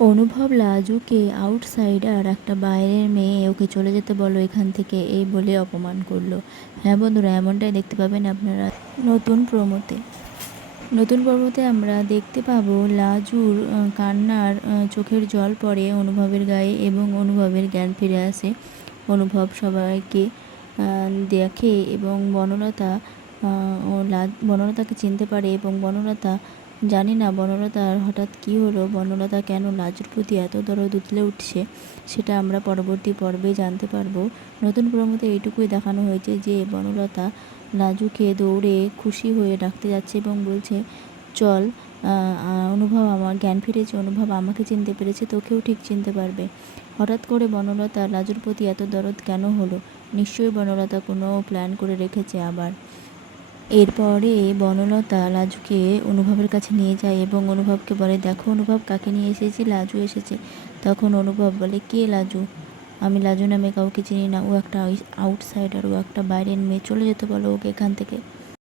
অনুভব লাজুকে আউটসাইডার, একটা বাইরের মেয়ে, ওকে চলে যেতে বলো এখান থেকে, এই বলে অপমান করলো। হ্যাঁ বন্ধুরা, এমনটাই দেখতে পাবেন আপনারা নতুন প্রোমোতে। নতুন পর্বতে আমরা দেখতে পাবো লাজুর কান্নার চোখের জল পড়ে অনুভবের গায়ে এবং অনুভবের জ্ঞান ফিরে আসে। অনুভব সবাইকে দেখে এবং বনলতাকে চিনতে পারে এবং বনলতা জানি না বনলতার হঠাৎ কী হলো, বনলতা কেন লাজুর প্রতি এত দরদ উতলে উঠছে, সেটা আমরা পরবর্তী পর্বে জানতে পারবো। নতুন প্রোমোতে এইটুকুই দেখানো হয়েছে যে বনলতা লাজুকে দৌড়ে খুশি হয়ে ডাকতে যাচ্ছে এবং বলছে, চল অনুভব, আমার জ্ঞান ফিরেছে, অনুভব আমাকে চিনতে পেরেছে, তোকেও ঠিক চিনতে পারবে। হঠাৎ করে বনলতা লাজুর প্রতি এত দরদ কেন হলো? নিশ্চয়ই বনলতা কোনো প্ল্যান করে রেখেছে আবার। এরপরে বনলতা লাজুকে অনুভবের কাছে নিয়ে যায় এবং অনুভবকে বলে, দেখো অনুভব, কাকে নিয়ে এসেছি, লাজু এসেছে। তখন অনুভব বলে, কে লাজু? আমি লাজু নামে কাউকে চিনি না, ও একটা আউটসাইডার, ও একটা বাইরের মেয়ে, চলে যেতে বলো ওকে এখান থেকে।